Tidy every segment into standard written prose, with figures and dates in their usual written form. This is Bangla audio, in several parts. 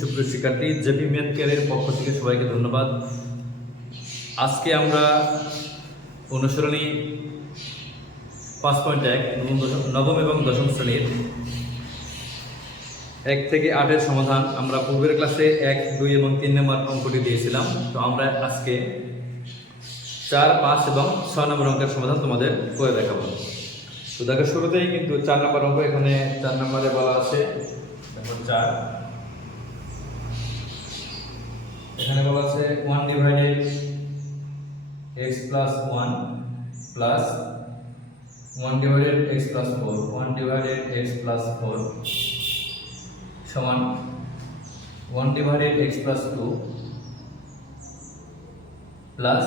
সুপ্রিয় শিক্ষার্থী, জেপি ম্যাথ কেয়ারের পক্ষ থেকে সবাইকে ধন্যবাদ। আজকে আমরা অনুসরণী 5.1 নবম এবং দশম শ্রেণীর 1 থেকে 8 সমাধান আমরা পূর্বের ক্লাসে 1, 2 এবং 3 নম্বর অঙ্কটি দিয়েছিলাম। তো আমরা আজকে 4, 5 এবং 6 নম্বর অঙ্কের সমাধান তোমাদের করে দেখাবো। তো দেখো, শুরুতেই কিন্তু 4 নম্বর অঙ্ক, এখানে 4 নম্বরে বলা আছে, দেখো 4, এখানে বলা আছে 1 divided x plus 1 plus 1 divided x plus 4, 1 divided x plus 4 সমান 1 divided x plus 2 plus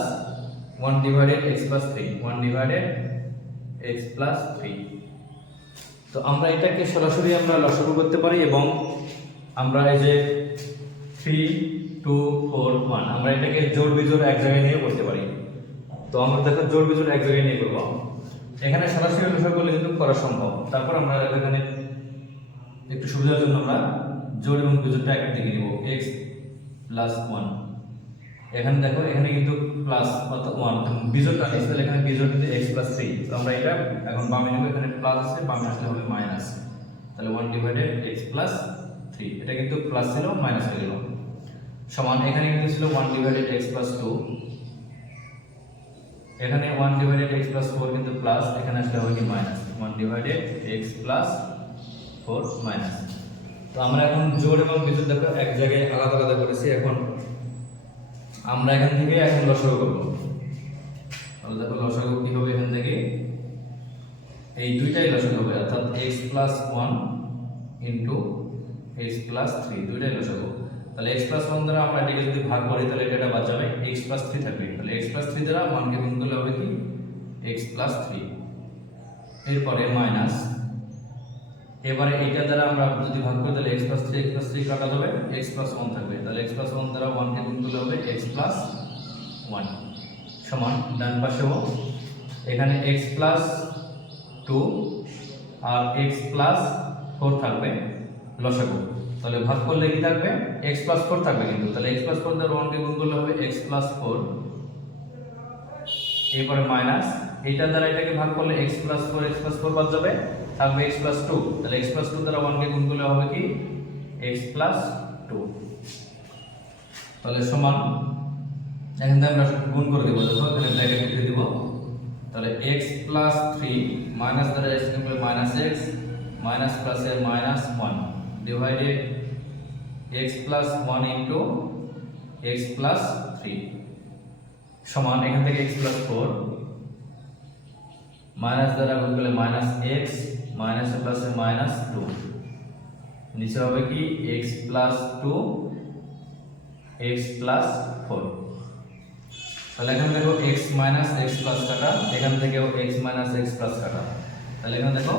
1 divided x plus 3, 1 divided x plus 3। তো আমরা এটাকে সরাসরি আমরা লসাগু করতে পারি এবং আমরা এই যে 3, 2, 4, 1 আমরা এটাকে জোড় বিজোড় এক জায়গায় নিয়ে করতে পারি। তো আমরা দেখো জোড় বিজোড় এক জায়গায় নিয়ে করব। এখানে সরাসরি লসাগু করলে কিন্তু করা সম্ভব। তারপর আমরা এখানে একটু সুবিধার জন্য আমরা জোড় এবং বিজোড়টা এক দিকে নিব, x প্লাস 1। এখানে দেখো, এখানে কিন্তু প্লাস অর্থাৎ 1, বিজোড়টা নেই, তাহলে এখানে বিজোড় কিন্তু x প্লাস 3। তো আমরা এটা এখন বামে নেব, এখানে প্লাস আছে, বামে আসলে হবে মাইনাস, তাহলে 1 ডিভাইডেড x প্লাস 3, এটা কিন্তু প্লাস ছিল মাইনাস হয়ে গেল, সমান এখানে কিন্তু ছিল 1 ডিভাইডেড x প্লাস 2, এখানে 1 ডিভাইডেড x প্লাস 4 কিন্তু প্লাস, এখানে আসলে হবে কি minus, 1 divided x plus 4 minus. তো আমরা এখন জোড় এবং বিজোড় দেখো এক জায়গায় আলাদা আলাদা করেছি। এখন আমরা এখান থেকে এখন লসাগু করব। তাহলে দেখো লসাগু কি হবে, এখান থেকে এই দুইটাই লসাগু হবে, অর্থাৎ x plus 1 into x plus 3 দুইটাই লসাগু। তাহলে x প্লাস 1 দ্বারা আমরা এটাকে যদি ভাগ করি তাহলে এটা বাদ যাবে, x প্লাস 3 থাকবে। তাহলে x প্লাস 3 দ্বারা 1 কে গুণ করলে হবে কি x প্লাস 3, এরপরে মাইনাস, এবারে এইটা দ্বারা আমরা যদি ভাগ করি তাহলে x প্লাস 3 কাটা যাবে, x প্লাস 1 থাকবে। তাহলে x প্লাস 1 দ্বারা 1 কে গুণ করলে হবে x প্লাস 1 সমান ডান পাশেও এখানে x প্লাস 2 আর x প্লাস 4 থাকবে লসাগু। তাহলে ভাগ করলে কি থাকবে, x প্লাস 4 থাকবে কিন্তু। তাহলে x প্লাস 4 দ্বারা 1 কে গুণ করলে হবে x প্লাস 4, এরপরে মাইনাস, এইটা দ্বারা এটাকে ভাগ করলে x প্লাস 4 বাদ যাবে, থাকবে x প্লাস 2। তাহলে x প্লাস 2 দ্বারা 1 কে গুণ করলে হবে কি x প্লাস 2। তাহলে সমান এখান থেকে আমরা গুণ করে দেব, দেখো এখানে ব্র্যাকেট লিখে দেব। তাহলে x প্লাস 3 মাইনাস দ্বারা x গুণ করলে মাইনাস x, মাইনাস প্লাসে minus 1 divided x plus 1 into x plus 3 সমান এখান থেকে x প্লাস 4 মাইনাস দ্বারা গুণ করলে মাইনাস x, মাইনাস প্লাসে মাইনাস 2, নিচে হবে কি x প্লাস 2 x প্লাস 4। তাহলে এখানে দেখো x মাইনাস x প্লাস কাটা, এখান থেকেও x মাইনাস x প্লাস কাটা। তাহলে এখানে দেখো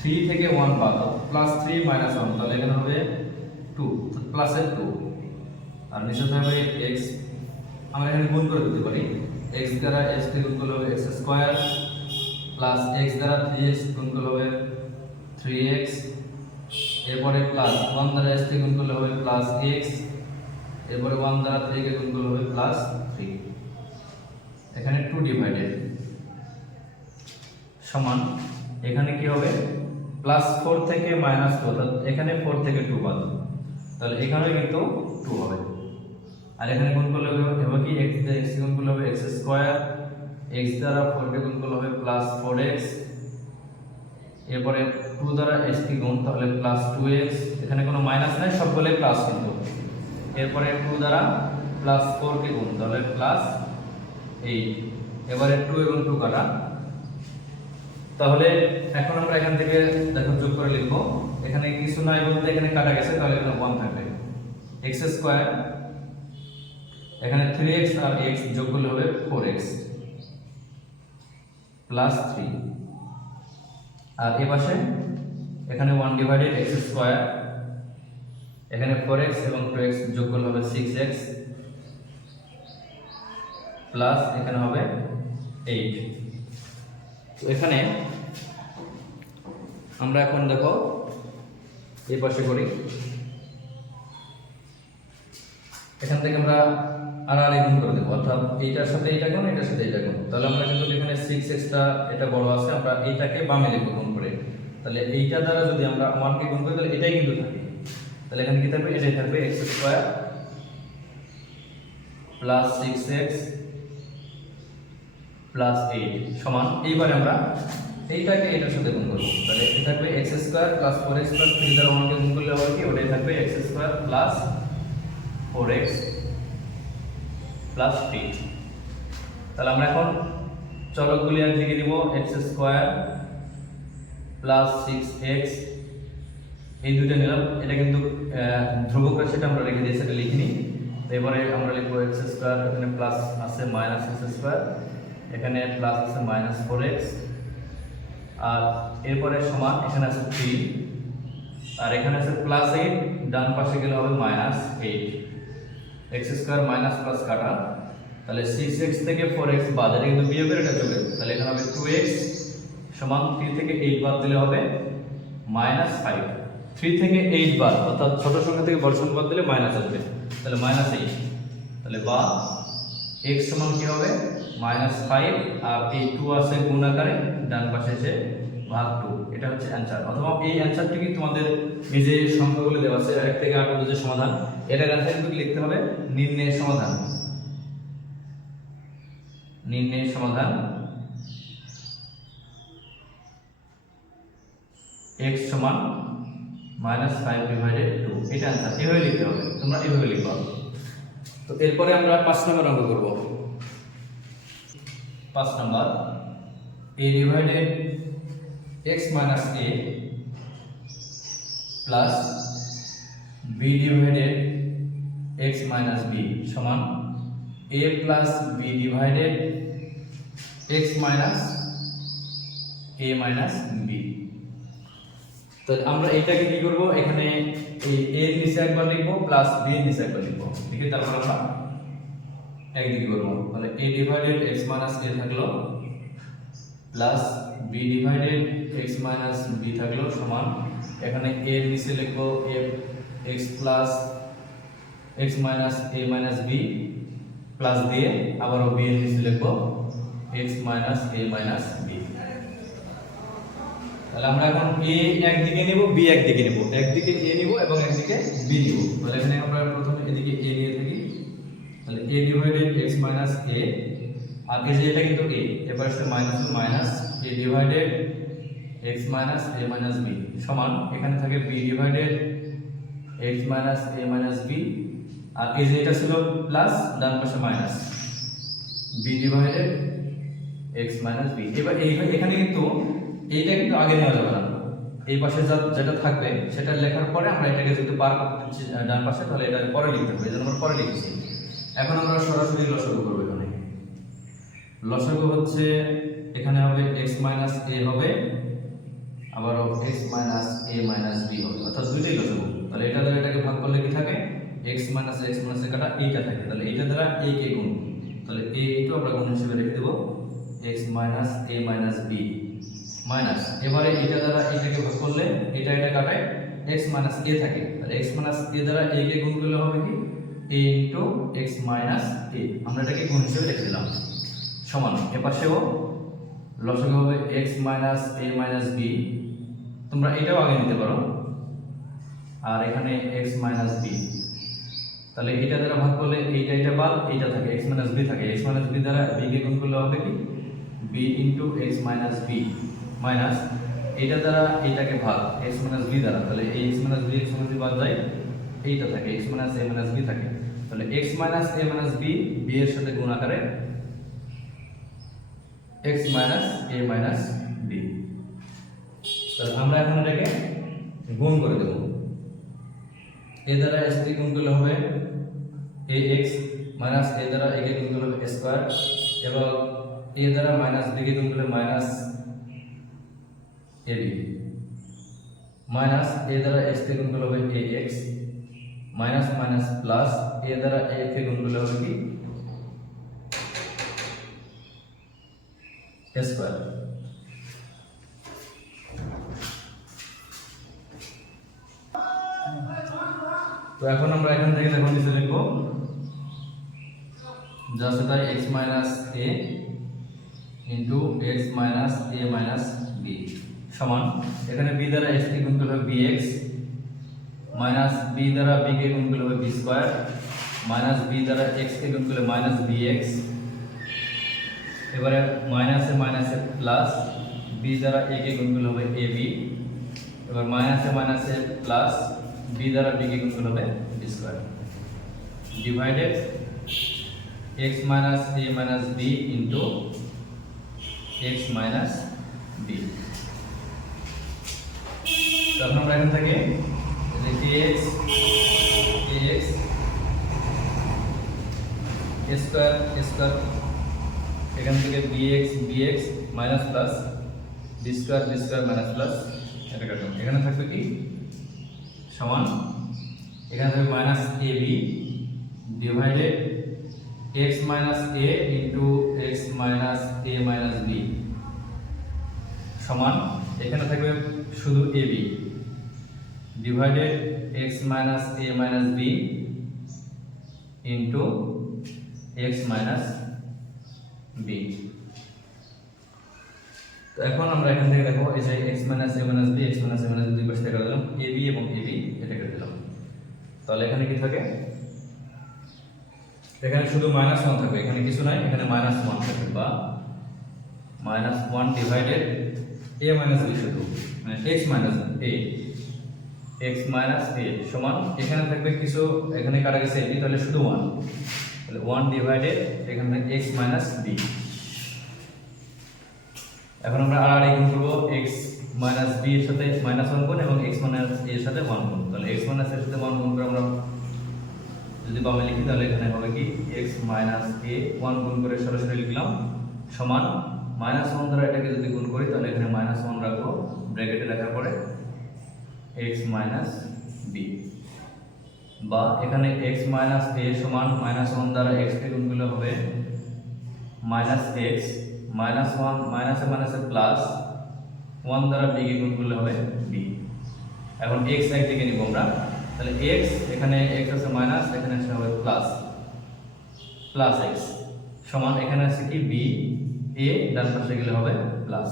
3 থেকে 1 বাদ, প্লাস 3 মাইনাস 1, তাহলে এখানে হবে 2 প্লাসের 2, আর নিচে থাকবে x, আমরা এখানে গুণ করে দিতে পারি, x দ্বারা x কে গুণ করলে হবে x স্কয়ার প্লাস x দ্বারা 3x গুণ করলে হবে 3x, এরপরে প্লাস 1 দ্বারা x কে গুণ করলে হবে প্লাস x, এরপরে 1 দ্বারা 3 কে গুণ করলে হবে প্লাস 3, এখানে 2 ডিভাইডেড সমান এখানে কি হবে প্লাস 4 থেকে মাইনাস 2, অর্থাৎ এখানে 4 থেকে 2 বাদ, তাহলে এখানে কিন্তু 2 হবে। আর এখানে গুণ করলে হবে কি x দ্বারা x গুণ করলে হবে x স্কয়ার, x দ্বারা 4 কে গুণ করলে হবে প্লাস 4x, এরপরে 2 দ্বারা x কে গুণ, তাহলে প্লাস 2x, এখানে কোনো মাইনাস নাই, সবগুলোই প্লাস কিন্তু। এরপরে 2 দ্বারা প্লাস 4 কে গুণ, তাহলে প্লাস 8, এবারে 2 এবং 2 কাটা। তাহলে এখন আমরা এখান থেকে দেখো যোগ করে লিখব, এখানে কিছু নাই বলতে এখানে কাটা গেছে, তাহলে এখানে 1 থাকবে, x স্কয়ার, এখানে 3x আর x যোগ করলে হবে 4x প্লাস 3, আর এই পাশে এখানে 1 ডিভাইডেড x স্কয়ার, এখানে 4x এবং 2x যোগ করলে হবে 6x প্লাস এখানে হবে 8। তো এখানে আমরা এখন দেখো এই পাশে করি, এখান থেকে আমরা আর গুণ করে দেবো, অর্থাৎ এইটার সাথে এইটা গুণ, এটার সাথে এইটা গুণ। তাহলে আমরা কিন্তু এখানে 6x টা এটা বড় আছে, আমরা এইটাকে বামে লিখব গুণ করে। তাহলে এইটা দ্বারা যদি আমরা 1 কে গুণ করি তাহলে এটাই কিন্তু থাকে। তাহলে এখানে কি থাকবে, এটাই থাকবে x square plus 6x plus 8 সমান। এইবারে আমরা এইটাকে এটার সাথে গুণ করব। তাহলে এটা থাকবে x square plus 4x plus 3 দ্বারা 1 কে গুণ করলে হবে কি, ওটাই থাকবে x square plus 4x plus 3। তাহলে আমরা এখন চলকগুলি একদিকে নিব, x স্কয়ার প্লাস 6x এই দুটো নিলাম। এটা কিন্তু ধ্রুবক রাশি, সেটা আমরা রেখে দিয়েছি, সেটা লিখিনি। এবারে আমরা লিখব x স্কয়ার, এখানে প্লাস আছে মাইনাস x স্কয়ার, এখানে প্লাস আছে মাইনাস 4x, আর এরপরে সমান এখানে আছে 3, আর এখানে আছে প্লাস 8, ডান পাশে গেলে হবে minus 8। x square minus plus কাটা, তাহলে 6x থেকে 4x বাদ, এটা কিন্তু বিয়োগের, এটা চলে, তাহলে এখানে হবে 2x সমান 3 থেকে 8 বাদ দিলে হবে মাইনাস 5। 3 থেকে 8 বাদ, অর্থাৎ ছোট সংখ্যা থেকে বড় সংখ্যা বাদ দিলে মাইনাস আসবে, তাহলে মাইনাস 8। তাহলে বা x সমান কি হবে মাইনাস 5, আর এই 2 আছে গুণ আকারে, ডান পাশে আছে ভাগ 2। এটা হচ্ছে অ্যানসার, অথবা এই অ্যানসারটি কি তোমাদের এই যে সংখ্যাগুলো দেওয়া আছে 1 থেকে 8 পর্যন্ত যে সমাধান, এটার অ্যানসার কিন্তু লিখতে হবে নির্ণয়ের সমাধান। নির্ণয়ের সমাধান x সমান মাইনাস 5 ডিভাইডেড 2, এটা অ্যানসার। এভাবে লিখতে হবে, তোমরা এভাবে লিখবা। তো এরপরে আমরা 5 নম্বর অঙ্ক করব। 5 নম্বর, a divided x minus a plus b divided x minus b সমান a plus b divided x minus a minus b। তো আমরা এটাকে কি করব, এখানে এই a এর নিচে একবার লিখব প্লাস b এর নিচে একবার লিখব, লিখে তারপর আমরা একদিকে করব। তাহলে a divided x minus a থাকলো plus b divided x minus b থাকলো সমান, এখানে a এর নিচে লিখব x plus x minus a minus b plus দিয়ে আবারও b এর নিচে লিখব x minus a minus b। তাহলে আমরা এখন a একদিকে নেব, b একদিকে নেব, একদিকে a নেব এবং একদিকে b নেব। তাহলে এখানে আমরা প্রথমে এদিকে a নিয়ে থাকি, তাহলে a divided x minus a, আর এই যে এটা কিন্তু a, এবার আসলে minus minus a divided x minus a minus b সমান, এখানে থাকে b divided x minus a minus b, আর এই যে এটা ছিল প্লাস, ডান পাশে minus b divided x minus b। এবার এখানে কিন্তু এইটা কিন্তু আগে নেওয়া যাবে না, এই পাশে যেটা থাকবে সেটা লেখার পরে আমরা এটাকে যদি বার করতে ডান পাশে, তাহলে এটা পরে লিখতে হবে, এজন্য আমরা পরে লিখছি। এখন আমরা সরাসরি লসাগু করব। এখানে লসাগু হচ্ছে, এখানে হবে x মাইনাস a হবে, আবার x minus a minus b হবে, অর্থাৎ দুইটাই লসাগু। তাহলে এটা দ্বারা এটাকে ভাগ করলে কি থাকে, x মাইনাস a কাটা এইটা থাকে, তাহলে এইটা দ্বারা a কে গুণ, তাহলে a একটু আমরা গুণ হিসেবে রেখে দেব x minus a minus b minus, এবারে এটা দ্বারা এটাকে ভাগ করলে এটা এটা কাটায় x মাইনাস a থাকে, তাহলে x মাইনাস a দ্বারা a কে গুণ করলে হবে কি a into x minus a, আমরা এটাকে গুণ হিসেবে রেখে দিলাম সমান, এপাশেও লসাগু হবে x minus a minus b, তোমরা এটাও আগে নিতে পারো, আর এখানে x মাইনাস b, তাহলে এটা দ্বারা ভাগ করলে এইটা এটা বাদ, এইটা থাকে x মাইনাস b থাকে, x মাইনাস b দ্বারা b কে গুণ করলে হবে কি b into x minus b minus, এটা দ্বারা এইটাকে ভাগ x মাইনাস b দ্বারা, তাহলে এই x মাইনাস b বাদ যায়, এইটা থাকে x minus a minus b থাকে, তাহলে x minus a minus b b এর সাথে গুণ আকারে x minus a minus b। তাহলে আমরা এখন এটাকে গুণ করে দেব, a দ্বারা s কে গুণ করলে হবে ax মাইনাস a দ্বারা a কে গুণ করলে হবে স্কয়ার, এবং a দ্বারা মাইনাস b কে গুণ করলে মাইনাস ab মাইনাস a দ্বারা s কে গুণ করলে হবে ax minus minus plus a দ্বারা a কে গুণ করলে হবে কি স্কয়ার। তো এখন আমরা এখান থেকে দেখো নিচে লিখব জাস্ট তাই x minus a into x minus a minus b সমান এখানে b দ্বারা x কে গুণ করলে হবে bx মাইনাস b দ্বারা b কে গুণ করলে হবে b স্কয়ার মাইনাস b দ্বারা x কে গুণ করলে মাইনাস bx এবারে মাইনাসে মাইনাসে প্লাস b দ্বারা a কে গুণ করলে হবে ab এবার মাইনাসে মাইনাসে প্লাস b দ্বারা b কে গুণ করলে হবে b square divided x minus a minus b into x minus b তাহলে আমরা এখান থেকে ax a স্কয়ার এখান থেকে bx minus plus b square minus plus এটা কাটুন এখানে থাকবে কি সমান এখানে থাকবে minus ab divided x minus a into x minus a minus b সমান এখানে থাকবে শুধু ab divided x minus a minus b into x minus b তো এখন আমরা এখান থেকে দেখো এই যে x minus a minus b দুই পাশে কেটে দিলাম ab এবং ab এটা কেটে দিলাম তাহলে এখানে কি থাকে এখানে শুধু মাইনাস 1 থাকবে এখানে কিছু নাই এখানে মাইনাস 1 থাকবে বা minus 1 divided a minus b শুধু মানে x মাইনাস a সমান এখানে থাকবে কিছু এখানে কাটা গেছে a তাহলে শুধু 1 তাহলে 1 ডিভাইডেড এখানে থাকবে x মাইনাস b এখন আমরা আর গুণ করব x মাইনাস b এর সাথে মাইনাস 1 গুণ এবং x মাইনাস a এর সাথে 1 গুণ তাহলে x মাইনাস এর সাথে 1 গুণ করে আমরা যদি বামে লিখি তাহলে এখানে হবে কি x মাইনাস a 1 গুণ করে সরাসরি লিখলাম সমান মাইনাস 1 দ্বারা এটাকে যদি গুণ করি তাহলে এখানে মাইনাস 1 রাখবো ব্র্যাকেটে রাখার পরে x মাইনাস b বা এখানে x মাইনাস a সমান মাইনাস 1 দ্বারা x কে গুণ করলে হবে মাইনাস x মাইনাস 1 মাইনাসে মাইনাসে প্লাস 1 দ্বারা b কে গুণ করলে হবে b এখন x একদিকে নিব আমরা তাহলে x এখানে x আছে মাইনাস এখানে আছে হবে প্লাস x সমান এখানে আছে কি b a ডান পাশে গেলে হবে প্লাস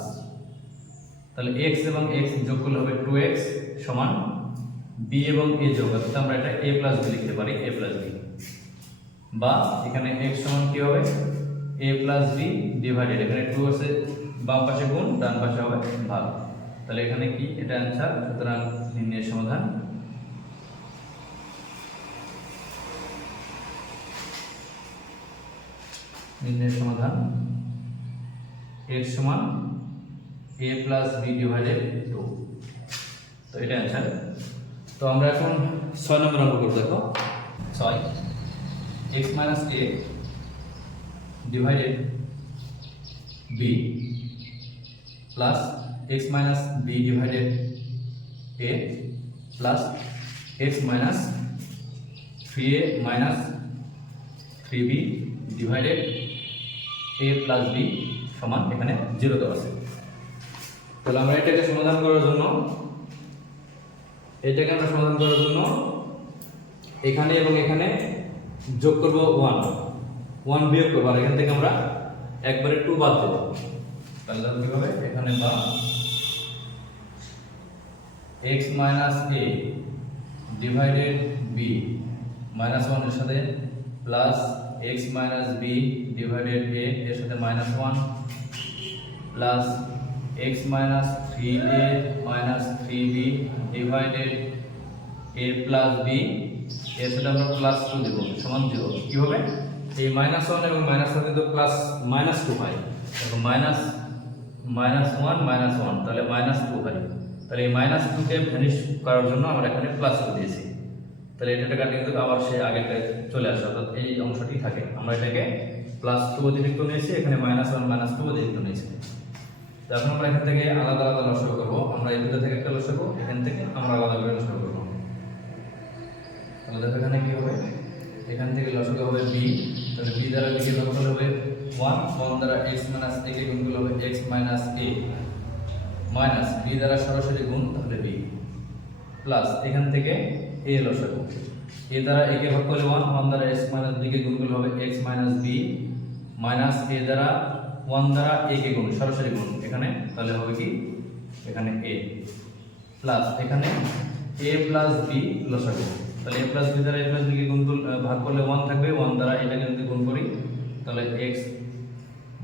তাহলে x এবং x যোগ করলে হবে 2x সমান b এবং a যোগ করতে আমরা এটা a প্লাস b লিখতে পারি a প্লাস b বা এখানে x সমান কি হবে a প্লাস b ডিভাইডেড এখানে 2 আছে বাম পাশে গুণ ডান পাশে হবে ভাগ তাহলে এখানে কি এটা आंसर সুতরাং নির্ণয়ের সমাধান নির্ণয়ের সমাধান x সমান a প্লাস b ডিভাইডেড 2 তো এটা आंसर তো আমরা এখন 6 নম্বর অঙ্ক করব দেখো 6 x minus a divided b plus x minus b divided a plus x minus 3a minus 3b divided a plus b সমান এখানে 0 দেওয়া আছে তাহলে আমরা এটাকে সমাধান করার জন্য এখানে এবং এখানে যোগ করব 1 বিয়োগ করব আর এখান থেকে আমরা একবারে 2 বাদ দেব তাহলে কি হবে এখানে বা x minus a divided b minus 1 এর সাথে plus x minus b divided a এর সাথে minus 1 plus x minus 3a minus 3b divided a plus b এর সাথে আমরা প্লাস 2 দেব সমান 0 কি হবে এই -1 এবং -1 কিন্তু প্লাস -2 হয় এবং -1 তাহলে -2 হয় তাহলে এই -2 কে ভ্যানিশ করার জন্য আমরা এখানে প্লাস করে দিয়েছি তাহলে এটা কাটে কিন্তু আবার সেই আগেরটা চলে আসে অর্থাৎ এই অংশটি থাকে আমরা এটাকে +2 অতিরিক্ত নিয়েছি এখানে -1 -2 অতিরিক্ত নিয়েছি তো এখন আমরা এখান থেকে আলাদা আলাদা লসাগু করব আমরা এই দুটো থেকে একটা লসাগু এখান থেকে আমরা আলাদা করে লসাগু করব তাহলে এখানে কি হবে এখান থেকে লসাগু হবে b তাহলে b দ্বারা b কে ভাগ করলে হবে 1 দ্বারা x - a কে গুণ করলে হবে x - a মাইনাস b দ্বারা সরাসরি গুণ তাহলে b প্লাস এখান থেকে a লসাগু। a দ্বারা a কে ভাগ করলে 1, 1 দ্বারা x মাইনাস b কে গুণ করলে হবে x minus b minus a দ্বারা 1 দ্বারা a কে গুণ, সরাসরি গুণ এখানে, তাহলে হবে কি এখানে a প্লাস এখানে a প্লাস b লসাগু। তাহলে a প্লাস b দ্বারা a প্লাস b কে গুণ ভাগ করলে 1 থাকবে, 1 দ্বারা এটাকে যদি গুণ করি তাহলে x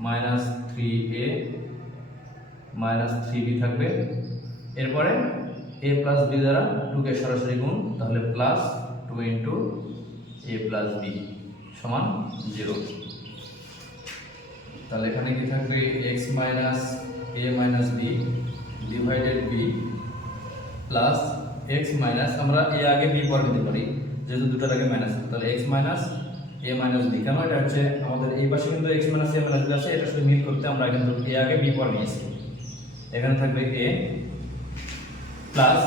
minus 3a minus 3b থাকবে। এরপরে a প্লাস b দ্বারা 2 কে সরাসরি গুণ, তাহলে plus 2 into a plus b সমান 0। তাহলে এখানে কি থাকবে x minus a minus b divided b plus x minus, আমরা a আগে b পরে নিতে পারি যেহেতু দুটোর আগে মাইনাস, তাহলে x minus a minus b, কেন এটা হচ্ছে আমাদের এই পাশে কিন্তু x minus a minus b আছে, এটা শুধু মিল করতে আমরা কিন্তু a আগে b পরে নিয়েছি। এখানে থাকবে a প্লাস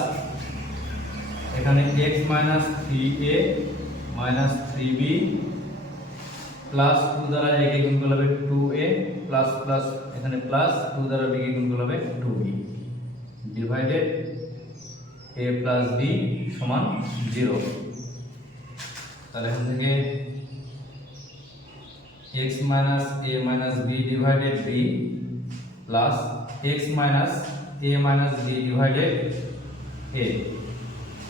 এখানে x minus 3a minus 3b plus 2 দ্বারা a কে গুণ করলে হবে 2a প্লাস প্লাস এখানে প্লাস 2 দ্বারা b কে গুণ করলে হবে 2b divided a plus b সমান 0। তাহলে এখান থেকে x minus a minus b divided b plus x minus a minus b divided a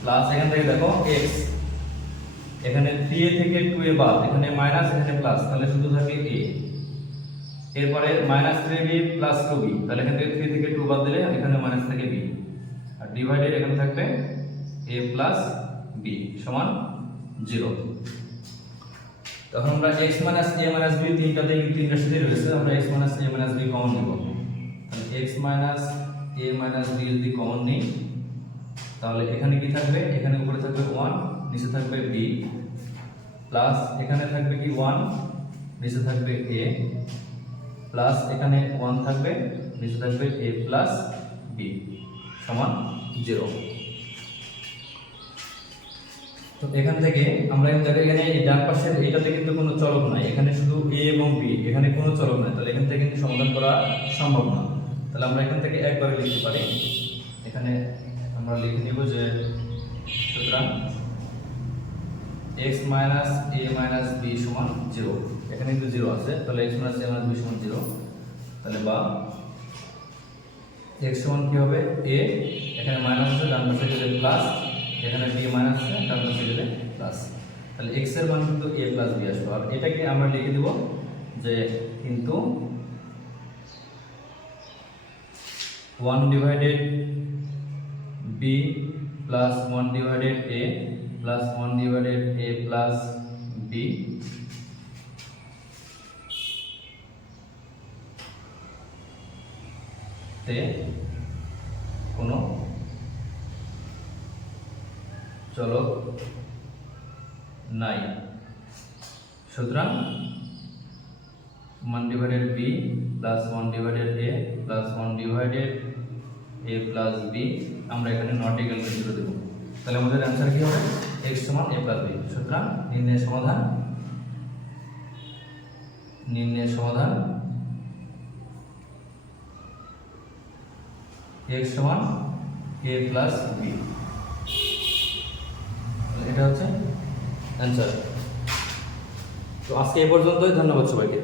plus এখান থেকে দেখো x এখানে 3a থেকে 2a বাদ, এখানে মাইনাস এখানে প্লাস, তাহলে শুধু থাকে a। এরপরে মাইনাস 3b প্লাস 2b, তাহলে এখান থেকে 3 থেকে 2 বাদ দিলে এখানে মাইনাস থাকে b, আর ডিভাইডেড এখানে থাকবে a প্লাস b সমান 0। তখন আমরা x minus a minus b তিনটার সাথে রয়েছে, আমরা x minus a minus b common নিব। তাহলে x minus a minus b যদি কমন নিই তাহলে এখানে কি থাকবে, এখানে উপরে থাকবে 1, নিচে থাকবে b প্লাস এখানে থাকবে কি 1, নিচে থাকবে a প্লাস এখানে 1 থাকবে, নিচে থাকবে a প্লাস b সমান 0। তো এখান থেকে আমরা এখানে এই ডান পাশের এটাতে কিন্তু কোনো চলক নাই, এখানে শুধু a এবং b, এখানে কোনো চলক নাই, তাহলে এখান থেকে কিন্তু সমাধান করা সম্ভব না। তাহলে আমরা এখান থেকে একবারে লিখতে পারি, এখানে আমরা লিখে নিব যে সুতরাং x minus a minus b সমান 0, এখানে কিন্তু 0 আছে, তাহলে x minus a minus b সমান 0। তাহলে বা x সমান কি হবে a, এখানে মাইনাস আছে ডান পাশে গেলে প্লাস, এখানে b মাইনাস আছে ডান পাশে গেলে প্লাস, তাহলে x এর মান কিন্তু a প্লাস b আসবে। আর এটাকে আমরা লিখে দেব যে কিন্তু 1 divided b plus 1 divided a plus 1 divided a plus b তে কোনো চলক নাই, সুতরাং 1 divided b plus 1 divided a plus 1 divided a plus b আমরা এখানে নট ইকুয়াল টু 0 দেব। তাহলে আমাদের आंसर কি হবে x সমান a প্লাস b। সুতরাং নির্ণয় সমাধান x সমান a প্লাস b, এটা হচ্ছে आंसर। তো আজকে এই পর্যন্তই, ধন্যবাদ সবাইকে।